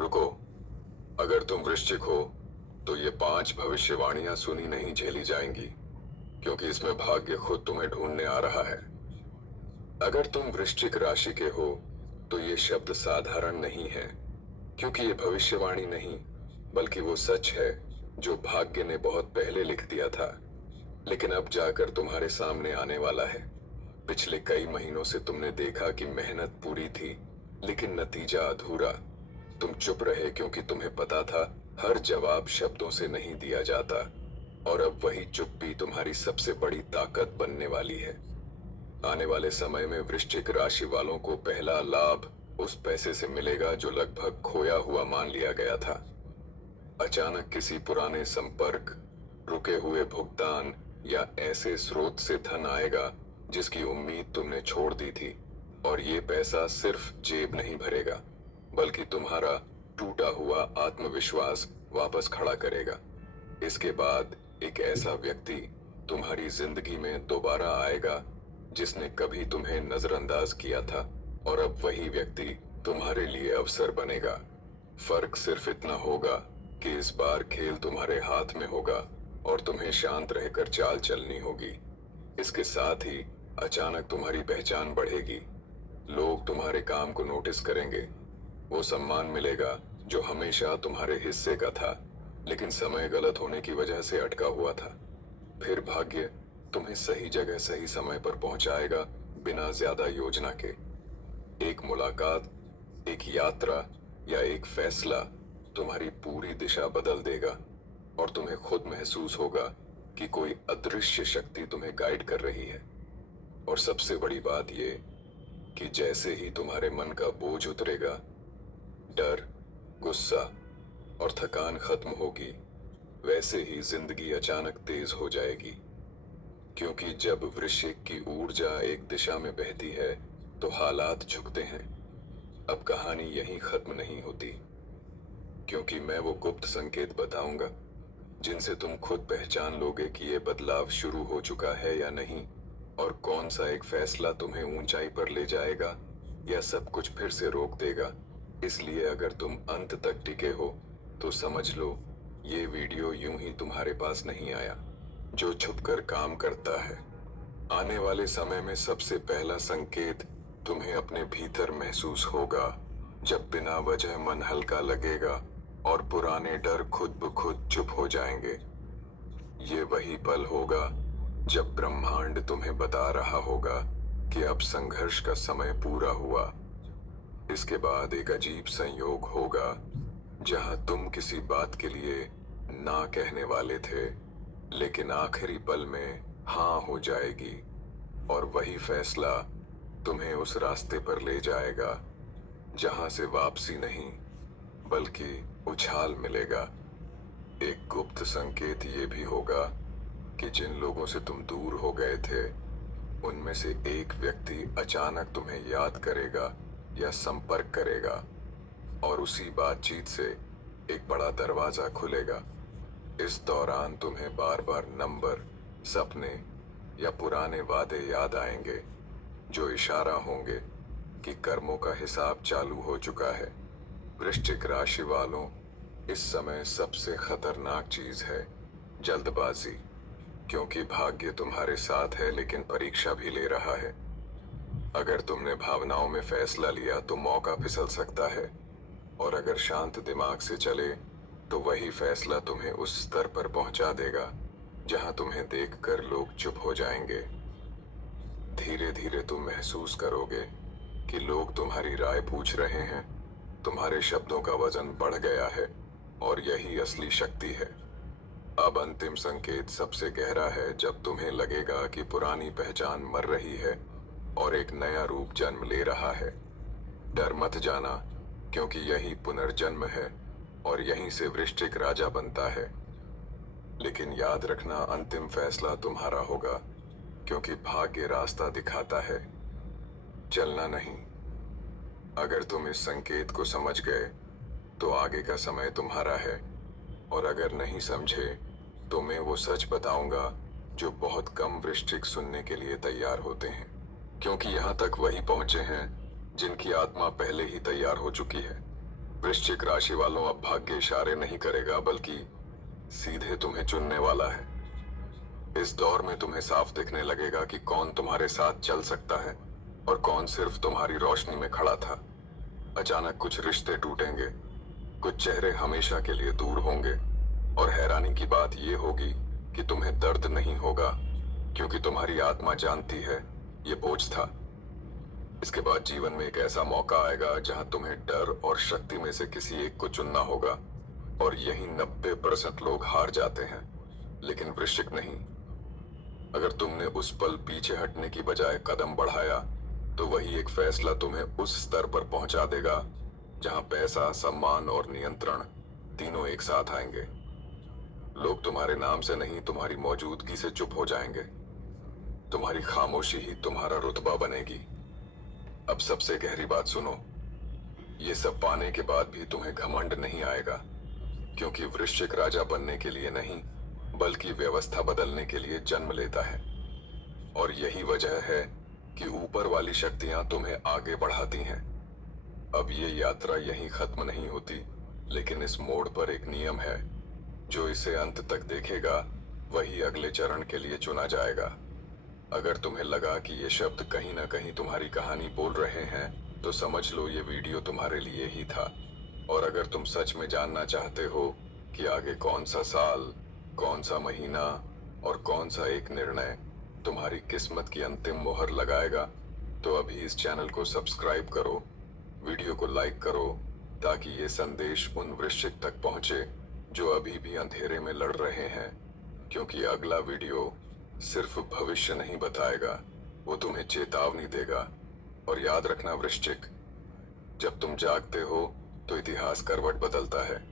रुको। अगर तुम वृश्चिक हो तो ये 5 भविष्यवाणियां सुनी नहीं झेली जाएंगी, क्योंकि इसमें भाग्य खुद तुम्हें ढूंढने आ रहा है। अगर तुम वृश्चिक राशि के हो तो ये शब्द साधारण नहीं है, क्योंकि ये भविष्यवाणी नहीं बल्कि वो सच है जो भाग्य ने बहुत पहले लिख दिया था, लेकिन अब जाकर तुम्हारे सामने आने वाला है। पिछले कई महीनों से तुमने देखा कि मेहनत पूरी थी, लेकिन नतीजा अधूरा। तुम चुप रहे क्योंकि तुम्हें पता था हर जवाब शब्दों से नहीं दिया जाता, और अब वही चुप्पी तुम्हारी सबसे बड़ी ताकत बनने वाली है। आने वाले समय में वृश्चिक राशि वालों को पहला लाभ उस पैसे से मिलेगा जो लगभग खोया हुआ मान लिया गया था। अचानक किसी पुराने संपर्क, रुके हुए भुगतान या ऐसे स्रोत से धन आएगा जिसकी उम्मीद तुमने छोड़ दी थी, और ये पैसा सिर्फ जेब नहीं भरेगा बल्कि तुम्हारा टूटा हुआ आत्मविश्वास वापस खड़ा करेगा। इसके बाद एक ऐसा व्यक्ति तुम्हारी जिंदगी में दोबारा आएगा जिसने कभी तुम्हें नजरअंदाज किया था, और अब वही व्यक्ति तुम्हारे लिए अवसर बनेगा। फर्क सिर्फ इतना होगा कि इस बार खेल तुम्हारे हाथ में होगा और तुम्हें शांत रहकर चाल चलनी होगी। इसके साथ ही अचानक तुम्हारी पहचान बढ़ेगी। लोग तुम्हारे काम को नोटिस करेंगे। वो सम्मान मिलेगा जो हमेशा तुम्हारे हिस्से का था, लेकिन समय गलत होने की वजह से अटका हुआ था। फिर भाग्य तुम्हें सही जगह सही समय पर पहुंचाएगा, बिना ज्यादा योजना के। एक मुलाकात, एक यात्रा या एक फैसला तुम्हारी पूरी दिशा बदल देगा, और तुम्हें खुद महसूस होगा कि कोई अदृश्य शक्ति तुम्हें गाइड कर रही है। और सबसे बड़ी बात यह कि जैसे ही तुम्हारे मन का बोझ उतरेगा, डर, गुस्सा और थकान खत्म होगी, वैसे ही जिंदगी अचानक तेज हो जाएगी। क्योंकि जब वृश्चिक की ऊर्जा एक दिशा में बहती है तो हालात झुकते हैं। अब कहानी यहीं खत्म नहीं होती, क्योंकि मैं वो गुप्त संकेत बताऊंगा जिनसे तुम खुद पहचान लोगे कि ये बदलाव शुरू हो चुका है या नहीं, और कौन सा एक फैसला तुम्हें ऊंचाई पर ले जाएगा या सब कुछ फिर से रोक देगा। इसलिए अगर तुम अंत तक टिके हो तो समझ लो, ये वीडियो यूं ही तुम्हारे पास नहीं आया। जो छुपकर काम करता है। आने वाले समय में सबसे पहला संकेत तुम्हें अपने भीतर महसूस होगा, जब बिना वजह मन हल्का लगेगा और पुराने डर खुद ब खुद चुप हो जाएंगे। ये वही पल होगा जब ब्रह्मांड तुम्हें बता रहा होगा कि अब संघर्ष का समय पूरा हुआ। इसके बाद एक अजीब संयोग होगा जहां तुम किसी बात के लिए ना कहने वाले थे, लेकिन आखिरी पल में हाँ हो जाएगी, और वही फैसला तुम्हें उस रास्ते पर ले जाएगा जहां से वापसी नहीं बल्कि उछाल मिलेगा। एक गुप्त संकेत ये भी होगा कि जिन लोगों से तुम दूर हो गए थे, उनमें से एक व्यक्ति अचानक तुम्हें याद करेगा या संपर्क करेगा, और उसी बातचीत से एक बड़ा दरवाजा खुलेगा। इस दौरान तुम्हें बार बार नंबर, सपने या पुराने वादे याद आएंगे, जो इशारा होंगे कि कर्मों का हिसाब चालू हो चुका है। वृश्चिक राशि वालों, इस समय सबसे खतरनाक चीज है जल्दबाजी, क्योंकि भाग्य तुम्हारे साथ है लेकिन परीक्षा भी ले रहा है। अगर तुमने भावनाओं में फैसला लिया तो मौका फिसल सकता है, और अगर शांत दिमाग से चले तो वही फैसला तुम्हें उस स्तर पर पहुंचा देगा जहां तुम्हें देखकर लोग चुप हो जाएंगे। धीरे धीरे तुम महसूस करोगे कि लोग तुम्हारी राय पूछ रहे हैं, तुम्हारे शब्दों का वजन बढ़ गया है, और यही असली शक्ति है। अब अंतिम संकेत सबसे गहरा है, जब तुम्हें लगेगा कि पुरानी पहचान मर रही है और एक नया रूप जन्म ले रहा है। डर मत जाना, क्योंकि यही पुनर्जन्म है और यहीं से वृश्चिक राजा बनता है। लेकिन याद रखना, अंतिम फैसला तुम्हारा होगा, क्योंकि भाग्य रास्ता दिखाता है, चलना नहीं। अगर तुम इस संकेत को समझ गए तो आगे का समय तुम्हारा है, और अगर नहीं समझे तो मैं वो सच बताऊंगा जो बहुत कम वृश्चिक सुनने के लिए तैयार होते हैं, क्योंकि यहाँ तक वही पहुंचे हैं जिनकी आत्मा पहले ही तैयार हो चुकी है। वृश्चिक राशि वालों, अब भाग्य इशारे नहीं करेगा बल्कि सीधे तुम्हें चुनने वाला है। इस दौर में तुम्हें साफ दिखने लगेगा कि कौन तुम्हारे साथ चल सकता है और कौन सिर्फ तुम्हारी रोशनी में खड़ा था। अचानक कुछ रिश्ते टूटेंगे, कुछ चेहरे हमेशा के लिए दूर होंगे और हैरानी की बात यह होगी कि तुम्हें दर्द नहीं होगा, क्योंकि तुम्हारी आत्मा जानती है ये बोझ था। इसके बाद जीवन में एक ऐसा मौका आएगा जहां तुम्हें डर और शक्ति में से किसी एक को चुनना होगा, और यही 90% लोग हार जाते हैं, लेकिन वृश्चिक नहीं। अगर तुमने उस पल पीछे हटने की बजाय कदम बढ़ाया, तो वही एक फैसला तुम्हें उस स्तर पर पहुंचा देगा जहां पैसा, सम्मान और नियंत्रण तीनों एक साथ आएंगे। लोग तुम्हारे नाम से नहीं, तुम्हारी मौजूदगी से चुप हो जाएंगे। तुम्हारी खामोशी ही तुम्हारा रुतबा बनेगी। अब सबसे गहरी बात सुनो, ये सब पाने के बाद भी तुम्हें घमंड नहीं आएगा, क्योंकि वृश्चिक राजा बनने के लिए नहीं बल्कि व्यवस्था बदलने के लिए जन्म लेता है। और यही वजह है कि ऊपर वाली शक्तियां तुम्हें आगे बढ़ाती हैं। अब ये यात्रा यहीं खत्म नहीं होती, लेकिन इस मोड़ पर एक नियम है, जो इसे अंत तक देखेगा वही अगले चरण के लिए चुना जाएगा। अगर तुम्हें लगा कि ये शब्द कहीं ना कहीं तुम्हारी कहानी बोल रहे हैं, तो समझ लो ये वीडियो तुम्हारे लिए ही था। और अगर तुम सच में जानना चाहते हो कि आगे कौन सा साल, कौन सा महीना और कौन सा एक निर्णय तुम्हारी किस्मत की अंतिम मोहर लगाएगा, तो अभी इस चैनल को सब्सक्राइब करो, वीडियो को लाइक करो, ताकि ये संदेश उन वृश्चिक तक पहुंचे जो अभी भी अंधेरे में लड़ रहे हैं। क्योंकि अगला वीडियो सिर्फ भविष्य नहीं बताएगा, वो तुम्हें चेतावनी देगा। और याद रखना वृश्चिक, जब तुम जागते हो तो इतिहास करवट बदलता है।